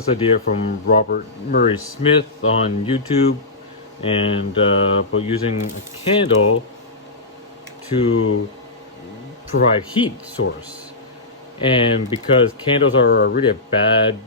this idea from Robert Murray Smith on YouTube, and about using a candle to provide heat source. And because candles are really a bad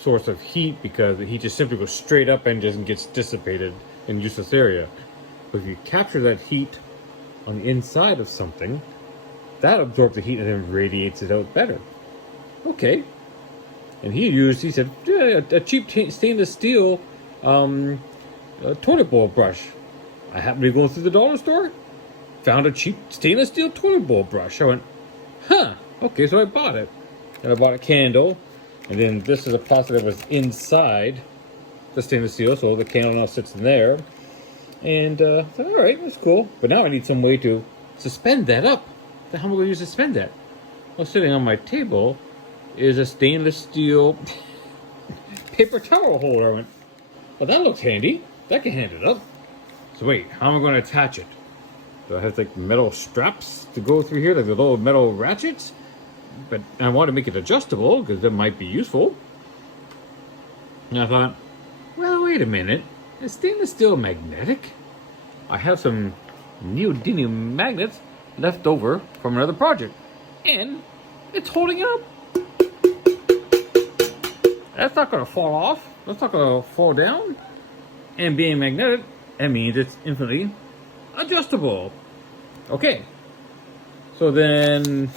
source of heat, because the heat just simply goes straight up and just gets dissipated in useless area. But if you capture that heat on the inside of something, that absorbs the heat and then radiates it out better. Okay. And he said, yeah, a cheap stainless steel toilet bowl brush. I happened to be going through the dollar store, found a cheap stainless steel toilet bowl brush. I went, huh, okay, so I bought it. And I bought a candle, and then this is a plastic that was inside the stainless steel, so the candle now sits in there. And I thought, all right, that's cool. But now I need some way to suspend that up. How am I going to suspend that? Well, sitting on my table is a stainless steel paper towel holder. I went, well, that looks handy. That can hand it up. So wait, how am I going to attach it? Do I have like metal straps to go through here, like the little metal ratchets? But I want to make it adjustable because that might be useful. And I thought, well, wait a minute. Is stainless steel magnetic? I have some neodymium magnets left over from another project, and it's holding up. That's not going to fall off. That's not going to fall down. And being magnetic, that means it's infinitely adjustable. Okay. So then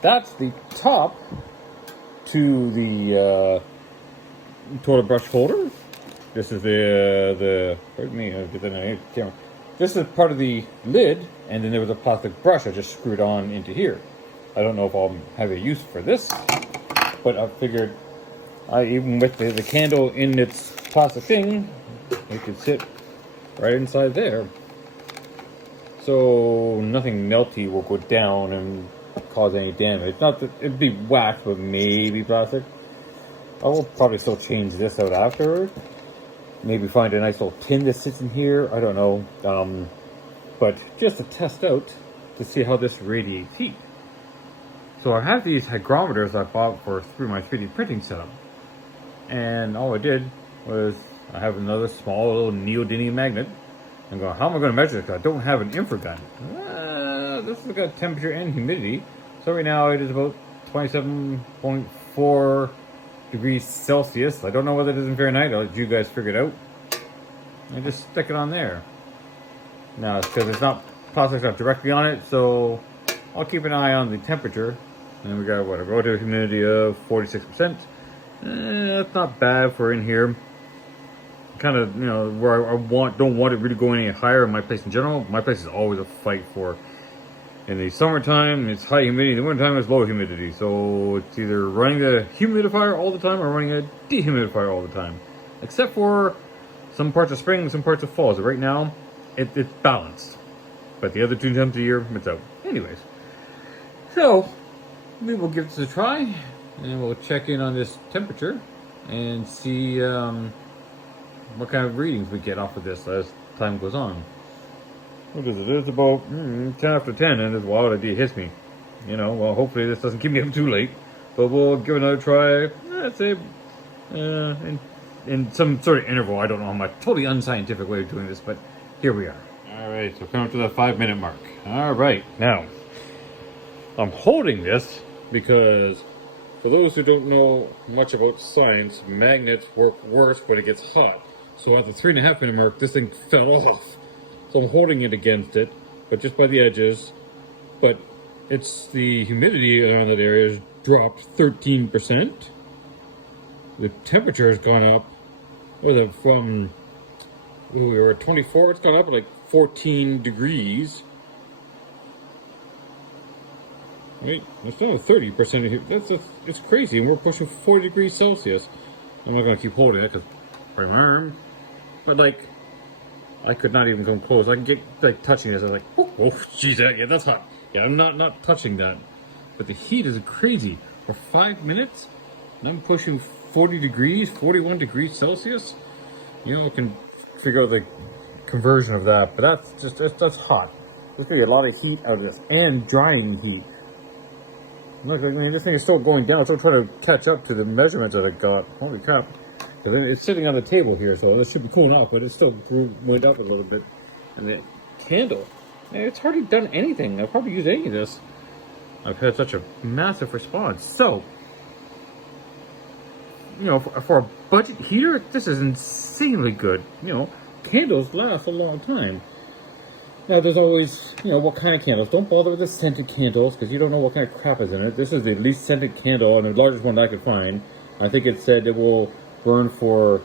that's the top to the toilet brush holder. This is pardon me, I'll get that on the camera. This is part of the lid, and then there was a plastic brush I just screwed on into here. I don't know if I'll have a use for this, but I figured even with the candle in its plastic thing, it could sit right inside there. So nothing melty will go down and cause any damage. Not that it'd be wax, but maybe plastic. I will probably still change this out afterward. Maybe find a nice little tin that sits in here. I don't know. But just to test out to see how this radiates heat. So I have these hygrometers I bought through my 3D printing setup. And all I did was I have another small little neodymium magnet. I'm going, how am I going to measure this? I don't have an infragun. This has got temperature and humidity. So right now it is about 27.4 degrees Celsius. I don't know what it is in Fahrenheit. I'll let you guys figure it out. And just stick it on there. Now, it's because it's not plastic's not directly on it, so I'll keep an eye on the temperature. And we got a relative humidity of 46%. That's not bad for in here. Kind of, where I don't want it really going any higher in my place in general. My place is always a fight for. In the summertime, it's high humidity. In the wintertime, it's low humidity. So it's either running the humidifier all the time or running a dehumidifier all the time. Except for some parts of spring and some parts of fall. So right now, it's balanced. But the other 2 times a year, it's out. Anyways. So, maybe we'll give this a try. And we'll check in on this temperature. And see what kind of readings we get off of this as time goes on. What is it? It's about 10 after 10, and this wild idea hits me. Well, hopefully this doesn't keep me up too late. But we'll give it another try, I'd say, in some sort of interval. I don't know how much. Totally unscientific way of doing this, but here we are. All right, so coming up to the 5-minute mark. All right, now, I'm holding this because, for those who don't know much about science, magnets work worse when it gets hot. So at the 3.5-minute mark, this thing fell off. So I'm holding it against it, but just by the edges. But it's the humidity around that area has dropped 13%. The temperature has gone up. What was it, from we were at 24? It's gone up like 14 degrees. Wait, it's not 30%. It's crazy, and we're pushing 40 degrees Celsius. I'm not gonna keep holding it because my arm. But like, I could not even come close. I can get like touching this. I was like, oh, jeez, yeah, that's hot. Yeah, I'm not touching that. But the heat is crazy. For 5 minutes, and I'm pushing 40 degrees, 41 degrees Celsius. I can figure out the conversion of that. But that's hot. There's gonna be a lot of heat out of this, and drying heat. Look, I mean, this thing is still going down. I'm still trying to catch up to the measurements that I got. Holy crap. It's sitting on the table here, so this should be cooling off, but it still went up a little bit. And the candle, man, it's hardly done anything. I've probably used any of this. I've had such a massive response. So, you know, for a budget heater, this is insanely good. You know, candles last a long time. Now, there's always, you know, what kind of candles. Don't bother with the scented candles, because you don't know what kind of crap is in it. This is the least scented candle, and the largest one that I could find. I think it said it will burn for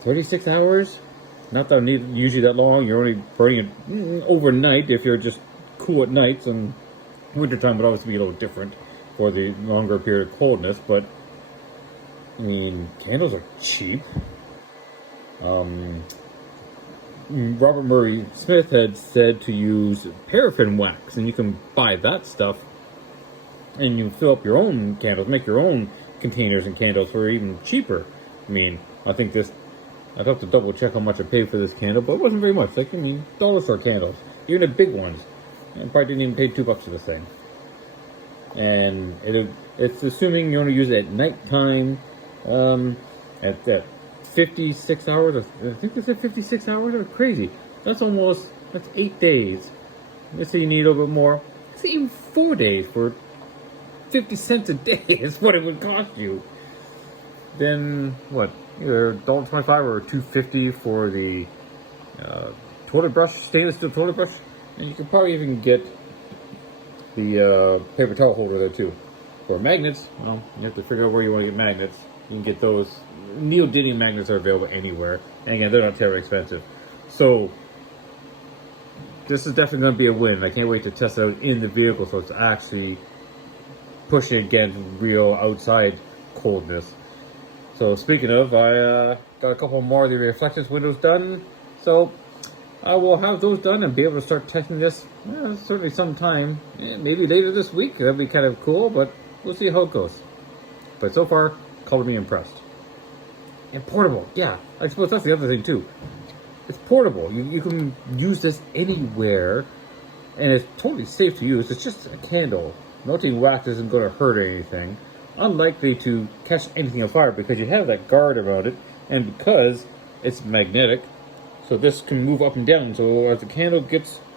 36 hours. Not that I need usually that long. You're only burning it overnight if you're just cool at nights, and wintertime would obviously be a little different for the longer period of coldness, but I mean, candles are cheap. Robert Murray Smith had said to use paraffin wax, and you can buy that stuff and you fill up your own candles, make your own containers and candles for even cheaper. I mean, I think this, I'd have to double check how much I paid for this candle, but it wasn't very much. Like, I mean, dollar store candles, even the big ones. I probably didn't even pay $2 for this thing. And it's assuming you only use it at nighttime, at that 56 hours. I think they said 56 hours. That's crazy. That's 8 days. Let's say you need a little bit more. Let's say even 4 days for 50 cents a day is what it would cost you. Then what? Either $1.25 or $2.50 for the toilet brush, stainless steel toilet brush, and you could probably even get the paper towel holder there too. For magnets, well, you have to figure out where you want to get magnets. You can get those. Neodymium magnets are available anywhere, and again, they're not terribly expensive. So this is definitely going to be a win. I can't wait to test it out in the vehicle, so it's actually pushing against real outside coldness. So speaking of, I got a couple more of the reflectance windows done, so I will have those done and be able to start testing this certainly sometime, maybe later this week. That'd be kind of cool, but we'll see how it goes. But so far, color me impressed. And portable, yeah, I suppose that's the other thing too. It's portable. You can use this anywhere, and it's totally safe to use. It's just a candle. Melting wax isn't going to hurt anything. Unlikely to catch anything on fire because you have that guard around it, and because it's magnetic, so this can move up and down. So as the candle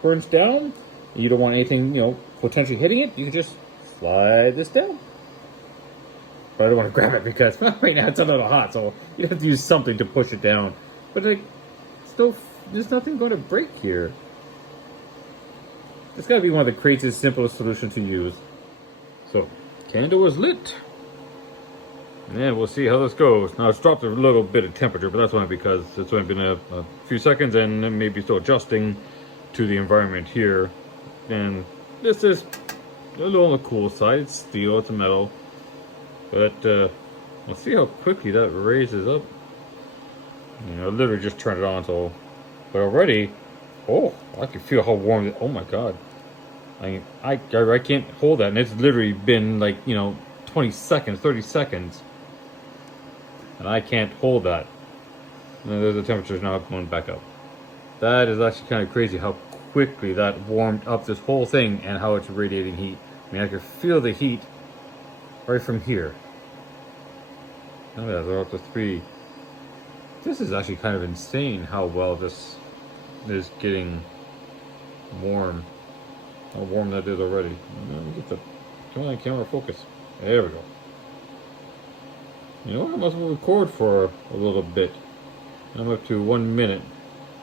burns down, you don't want anything, potentially hitting it, you can just slide this down. But I don't want to grab it because right now it's a little hot, so you have to use something to push it down. But still, there's nothing going to break here. It's got to be one of the craziest, simplest solutions to use. So, candle is lit. And we'll see how this goes. Now, it's dropped a little bit of temperature, but that's only because it's only been a few seconds and it may be still adjusting to the environment here. And this is a little on the cool side. It's steel, it's metal. But we'll see how quickly that raises up. I literally just turned it on, so. But already, I can feel how warm it is. Oh my god. I can't hold that, and it's literally been 20 seconds, 30 seconds. And I can't hold that. And there's the temperature's now going back up. That is actually kind of crazy how quickly that warmed up this whole thing and how it's radiating heat. I mean, I can feel the heat right from here. Look at that, they're up to 3. This is actually kind of insane how well this is getting warm. How warm that is already. Let me get come on, camera, focus. There we go. You know what? I must record for a little bit. I'm up to 1 minute,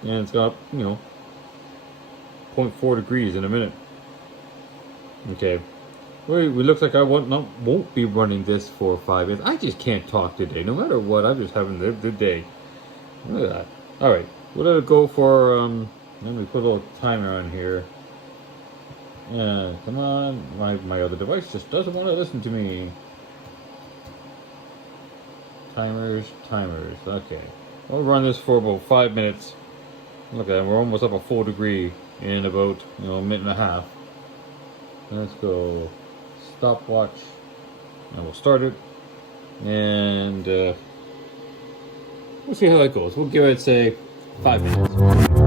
and it's got 0.4 degrees in a minute. Okay. Well, it looks like I won't be running this for 5 minutes. I just can't talk today. No matter what, I'm just having the day. Look at that. All right. We'll let it go for. Let me put a little timer on here. Come on. My other device just doesn't want to listen to me. Timers. Okay. We'll run this for about 5 minutes. Look at that. We're almost up a full degree in about a minute and a half. Let's go. Stopwatch. And we'll start it. And we'll see how that goes. We'll give it, say, 5 minutes.